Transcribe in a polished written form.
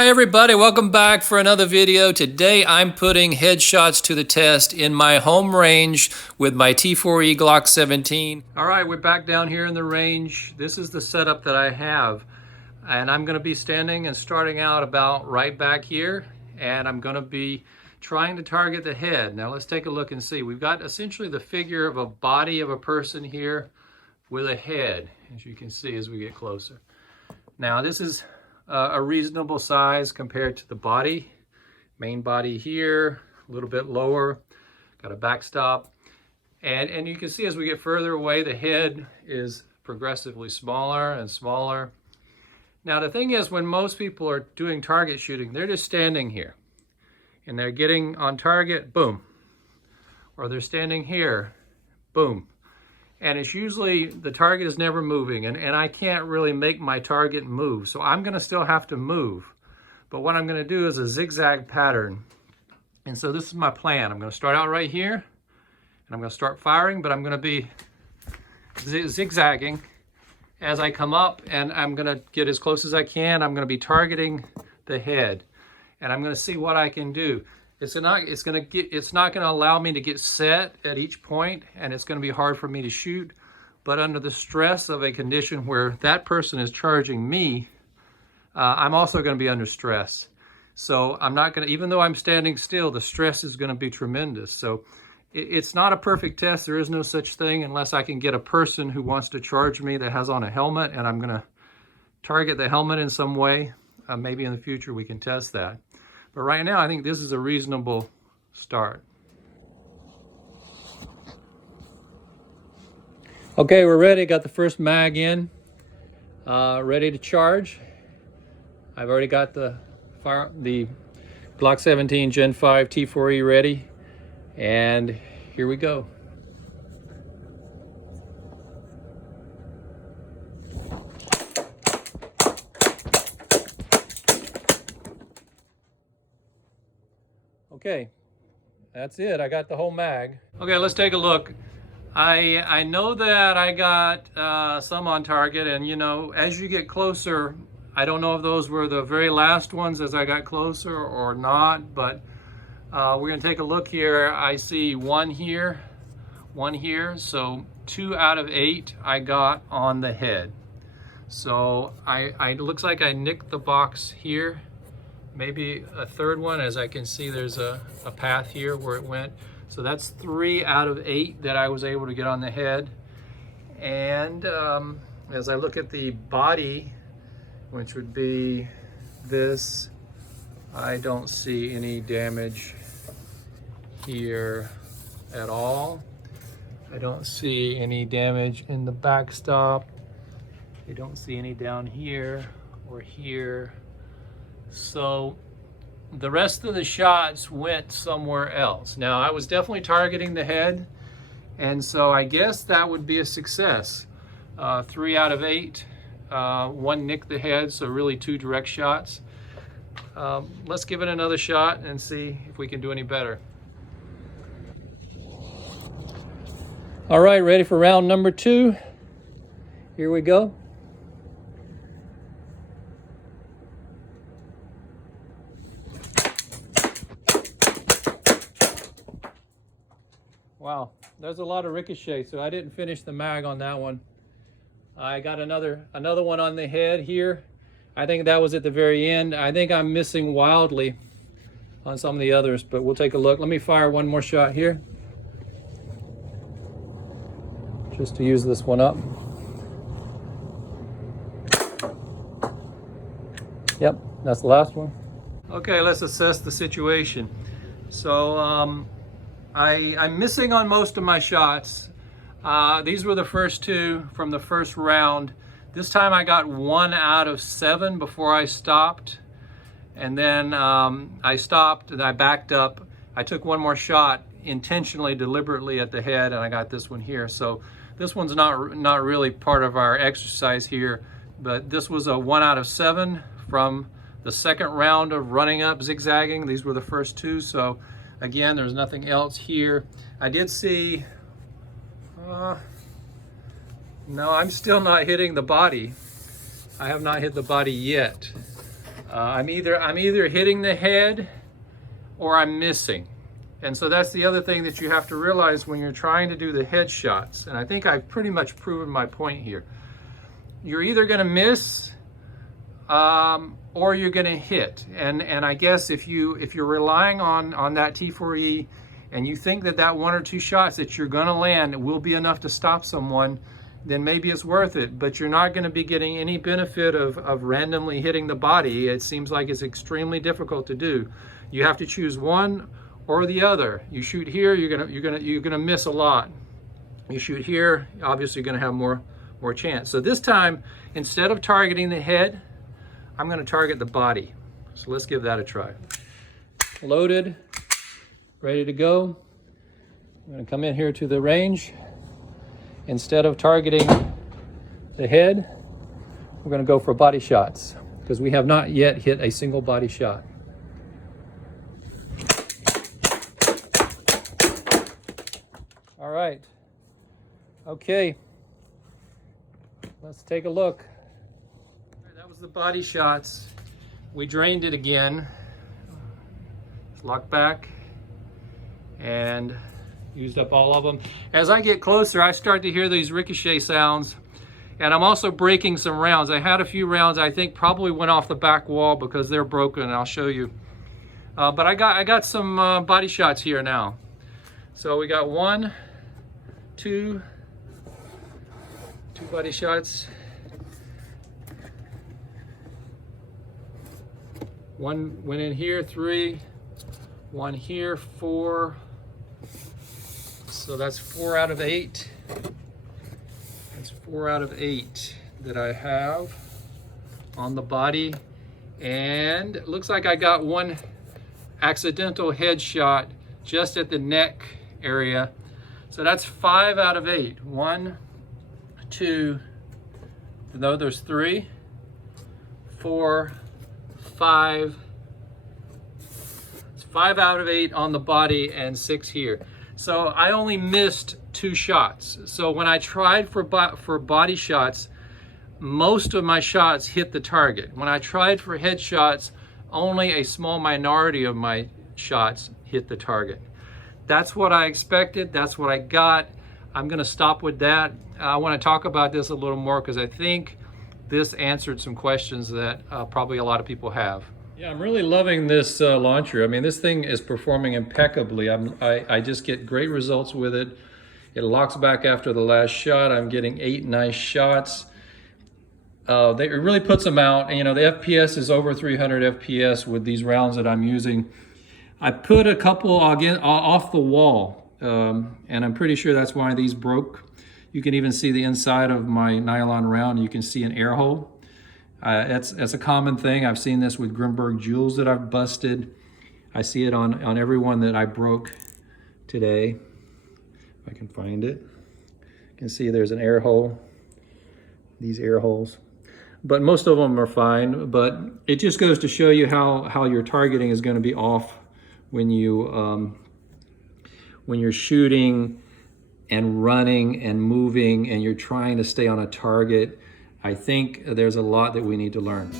Hi everybody, welcome back for another video. Today I'm putting headshots to the test in my home range with my T4E Glock 17. All right, we're back down here in the range. This is the setup that I have. And I'm gonna be standing and starting out about right back here. And I'm gonna be trying to target the head. Now let's take a look and see. We've got essentially the figure of a body of a person here with a head, as you can see as we get closer. Now this is a reasonable size compared to the body. Main body here, a little bit lower, got a backstop. And you can see as we get further away, the head is progressively smaller and smaller. Now the thing is, when most people are doing target shooting, they're just standing here and they're getting on target, boom. Or they're standing here, boom. And it's usually, the target is never moving, and I can't really make my target move. So I'm gonna still have to move. But what I'm gonna do is a zigzag pattern. And so this is my plan. I'm gonna start out right here, and I'm gonna start firing, but I'm gonna be zigzagging as I come up, and I'm gonna get as close as I can. I'm gonna be targeting the head, and I'm gonna see what I can do. It's not gonna allow me to get set at each point, and it's gonna be hard for me to shoot. But under the stress of a condition where that person is charging me, I'm also gonna be under stress. So I'm not gonna, even though I'm standing still, the stress is gonna be tremendous. So it's not a perfect test. There is no such thing unless I can get a person who wants to charge me that has on a helmet, and I'm gonna target the helmet in some way. Maybe in the future we can test that. But right now, I think this is a reasonable start. Okay, we're ready. Got the first mag in, ready to charge. I've already got the Glock 17 Gen 5 T4E ready, and here we go. Okay, that's it. I got the whole mag. Okay, let's take a look. I know that I got some on target, and you know, as you get closer, I don't know if those were the very last ones as I got closer or not, but we're gonna take a look here. I see one here, so 2 out of 8 I got on the head. So it looks like I nicked the box here. Maybe a third one, as I can see there's a path here where it went. So that's 3 out of 8 that I was able to get on the head. And as I look at the body, which would be this, I don't see any damage here at all. I don't see any damage in the backstop. I don't see any down here or here. So the rest of the shots went somewhere else. Now I was definitely targeting the head, and so I guess that would be a success. 3 out of 8, 1 nicked the head, so really 2 direct shots. Let's give it another shot and see if we can do any better. All right, ready for round number 2. Here we go. Wow, there's a lot of ricochet, so I didn't finish the mag on that one. I got another one on the head here. I think that was at the very end. I think I'm missing wildly on some of the others, but we'll take a look. Let me fire one more shot here, just to use this one up. Yep, that's the last one. Okay, let's assess the situation. So I'm missing on most of my shots. These were the first 2 from the first round. This time I got 1 out of 7 before I stopped. And then I stopped and I backed up. I took one more shot intentionally, deliberately at the head, and I got this one here. So this one's not really part of our exercise here, but this was a 1 out of 7 from the second round of running up, zigzagging. These were the first 2, so again, there's nothing else here. I did see, no, I'm still not hitting the body. I have not hit the body yet. I'm either hitting the head or I'm missing. And so that's the other thing that you have to realize when you're trying to do the headshots. And I think I've pretty much proven my point here. You're either going to miss or you're going to hit. And I guess if you're relying on that T4E and you think that one or two shots that you're going to land will be enough to stop someone, then maybe it's worth it. But you're not going to be getting any benefit of randomly hitting the body. It seems like it's extremely difficult to do. You have to choose one or the other. You shoot here, you're gonna miss a lot. You shoot here, obviously you're gonna have more chance. So this time, instead of targeting the head, I'm gonna target the body. So let's give that a try. Loaded, ready to go. I'm gonna come in here to the range. Instead of targeting the head, we're gonna go for body shots because we have not yet hit a single body shot. All right, okay, let's take a look. That was the body shots. We drained it again. Let's lock back and used up all of them. As I get closer, I start to hear these ricochet sounds, and I'm also breaking some rounds. I had a few rounds I think probably went off the back wall because they're broken, and I'll show you. But I got some body shots here now. So we got two body shots. One went in here, 3, one here, 4. So that's 4 out of 8. That's 4 out of 8 that I have on the body. And it looks like I got one accidental headshot just at the neck area. So that's 5 out of 8. 1, 2, no, there's 3, 4, 5. It's 5 out of 8 on the body and 6 here. So I only missed 2 shots. So when I tried for body shots, most of my shots hit the target. When I tried for headshots, only a small minority of my shots hit the target. That's what I expected. That's what I got. I'm going to stop with that. I want to talk about this a little more because I think this answered some questions that probably a lot of people have. Yeah, I'm really loving this launcher. I mean, this thing is performing impeccably. I just get great results with it. It locks back after the last shot. I'm getting 8 nice shots. It really puts them out. And, you know, the FPS is over 300 FPS with these rounds that I'm using. I put a couple again off the wall, and I'm pretty sure that's why these broke. You can even see the inside of my nylon round. You can see an air hole. That's a common thing. I've seen this with Grimberg jewels that I've busted. I see it on every one that I broke today. If I can find it. You can see there's an air hole, these air holes. But most of them are fine. But it just goes to show you how your targeting is going to be off when you're shooting and running and moving and you're trying to stay on a target. I think there's a lot that we need to learn.